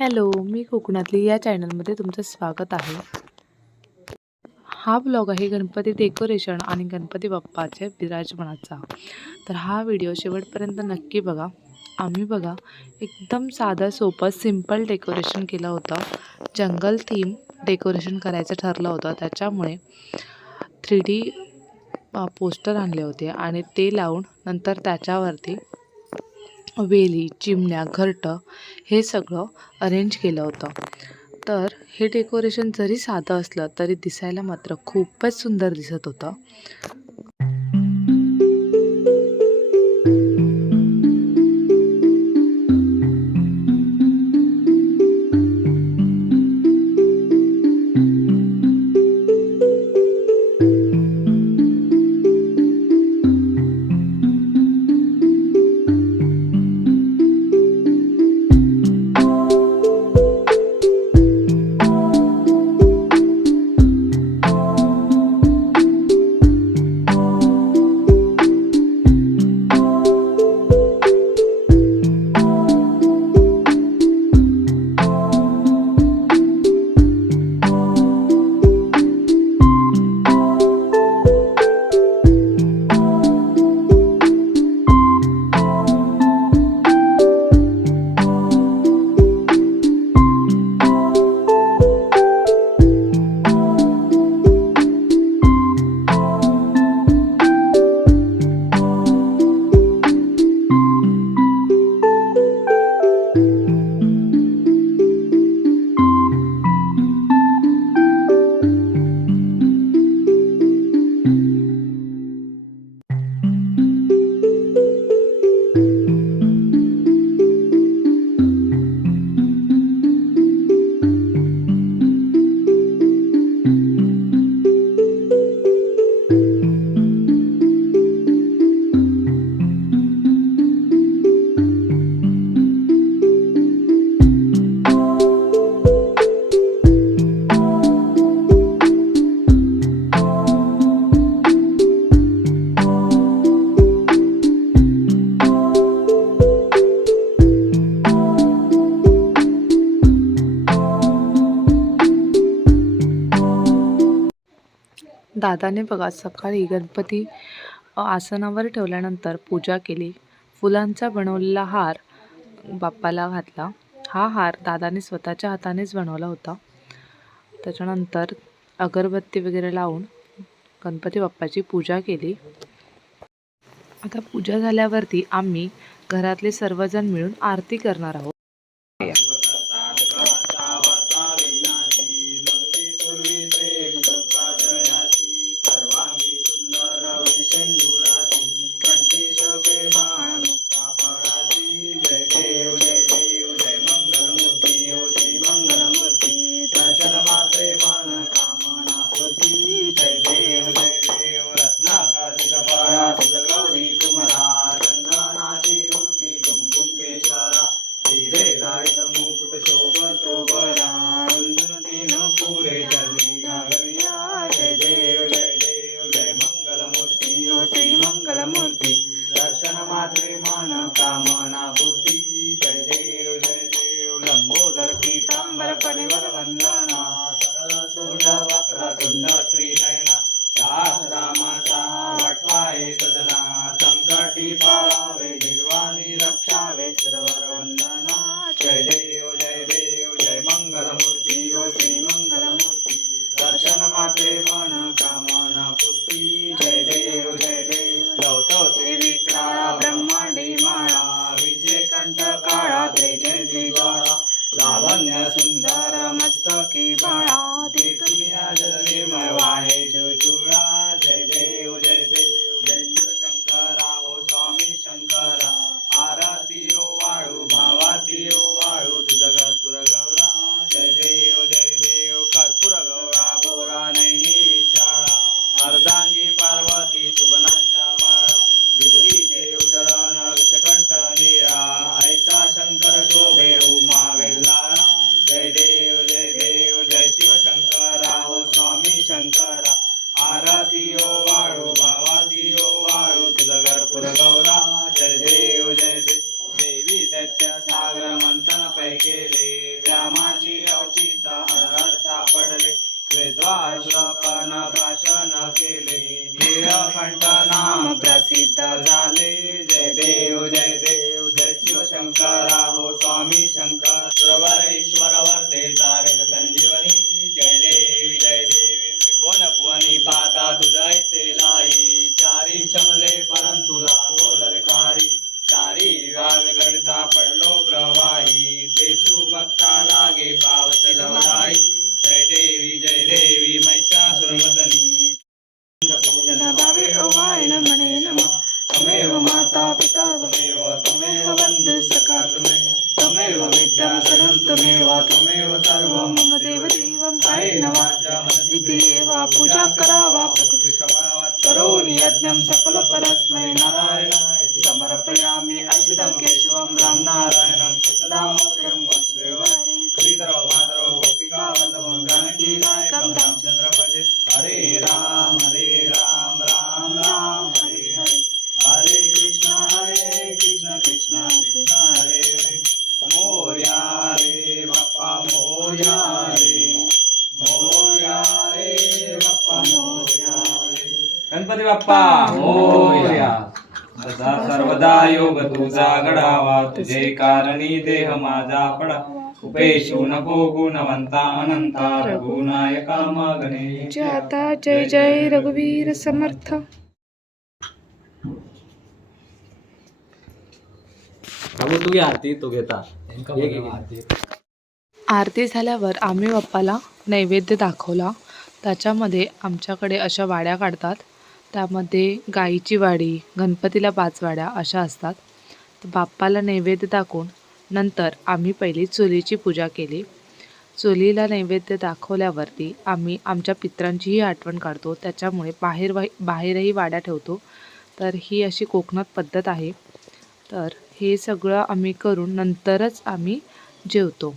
Hello, मी कोकणातली या चॅनलमध्ये तुमचं स्वागत आहे. हा ब्लॉग आहे गणपती डेकोरेशन आणि गणपती बाप्पाच्या विराजमानाचा. तर हा व्हिडिओ शेवटपर्यंत नक्की बघा. आम्ही बघा एकदम साधं सोपं सिंपल डेकोरेशन केलं होतं. जंगल थीम डेकोरेशन करायचं ठरलं होतं. त्याच्यामुळे 3D पोस्टर आणले होते आणि ते लावून नंतर त्याच्यावरती वेली, चिमण्या, घरटं हे सगळं अरेंज केलं होतं. तर हे डेकोरेशन जरी साधं असलं तरी दिसायला मात्र खूपच सुंदर दिसत होतं. दादाने बघा सकाळी गणपती आसनावर ठेवल्यानंतर पूजा केली. फुलांचा बनवलेला हार बाप्पाला घातला. हा हार दादाने स्वतःच्या हातानेच बनवला होता. त्याच्यानंतर अगरबत्ती वगैरे लावून गणपती बाप्पाची पूजा केली. आता पूजा झाल्यावरती आम्ही घरातले सर्वजण मिळून आरती करणार आहोत. मंगलमूर्ती दर्शन मात्रे मन कामना पूर्ती. जय देव लंबोदर पीतांबर परिवर वंदना सकल सोंड वक्रतुंड त्रिनयना दास रामाचा वाटपाये सदना. संकटी पाळावे निर्वाणी रक्षावे सर्वर वंदना. जय देव जय मंगलमूर्ती ओ श्री मंगलमूर्ती दर्शन मात्रे मन कामना पूर्ती. जय देव लवतवते विक्राळा ब्रह्मांडी माळा विजय कंठ काळा त्रिजयंती ज्वाळा लावण्य सुंदर मस्तकी बाळा ते तुम्ही निर्मळ वाहे जुजुळा. जय देव जय शिवशंकरा ओ स्वामी शंकरा. आरती ओ वाळू भावाती ओ वाळू तुझ कर्पूर गौरा. जय देव कर्पूर गौरा बोरा नैनी विशाळा. अर्धांगी पार्वती सुगनांच्या माळा विभूतीचे उतरण विषकंठ नीरा. ऐसा शंकर शोभे उमा वेल्लाळा. जय देव जय शिवशंकरा कण प्राशन केले नीलकंठ नाम प्रसिद्ध झाले जय देव जय शिव शंकरा हो स्वामी शंकर सुरवर ईश्वर वर्धे तारक संजीवनी जय देवी त्रिभुवन भुवनी पाता तुझ ऐसे लाई चारी शमले परंतु लाभो ललकारी सारी राग गणिता पडलो प्रवाही तेषु भक्ता लागे पावती लवलाई जय देवी महिषासुरमर्दिनी पूजन भावे ओवायन मणे नमः त्वमेव माता पिता त्वमेव वंद्य सखा त्वमेव विद्या शरणं त्वमेव सर्वं मम देवं कायेन वाचा मनसिति एवा पूजा करावा प्रकृति करोमि यज्ञं सकल परस्मै नारायणाय समर्पयामि अच्युतं केशवं राम नारायणं सदामोदरं वसुदेवारे श्रीधरो माधरो गोपिका वल्लभं जानकी नायकं रामचंद्र भजे हरे राम राम राम हरे हरे हरे कृष्ण कृष्ण कृष्ण हरे हरे मोरया रे बाप्पा मोरया रे बाप्पा मोरया रे गणपती बाप्पा मोरया सदा सर्वदा योग तुझा घडावा तुझे कारणी देह माझा पडा उपेशू नको गुणवंता अनंता रघुनायका मागणे आता जय जय रघुवीर समर्थ. तू आरती तो घेता आरती झाल्यावर आम्ही बाप्पाला नैवेद्य दाखवला. त्याच्यामध्ये आमच्याकडे अशा वाड्या काढतात. त्यामध्ये गाईची वाडी, गणपतीला 5 वाड्या अशा असतात. तर बाप्पाला नैवेद्य दाखवून नंतर आम्ही पहिली चुलीची पूजा केली. चुलीला नैवेद्य दाखवल्यावरती आम्ही आमच्या पितरांचीही आठवण काढतो. त्याच्यामुळे बाहेरही वाड्या ठेवतो. तर ही अशी कोकणात पद्धत आहे. तर हे सगळं आम्ही करून नंतरच आम्ही जेवतो.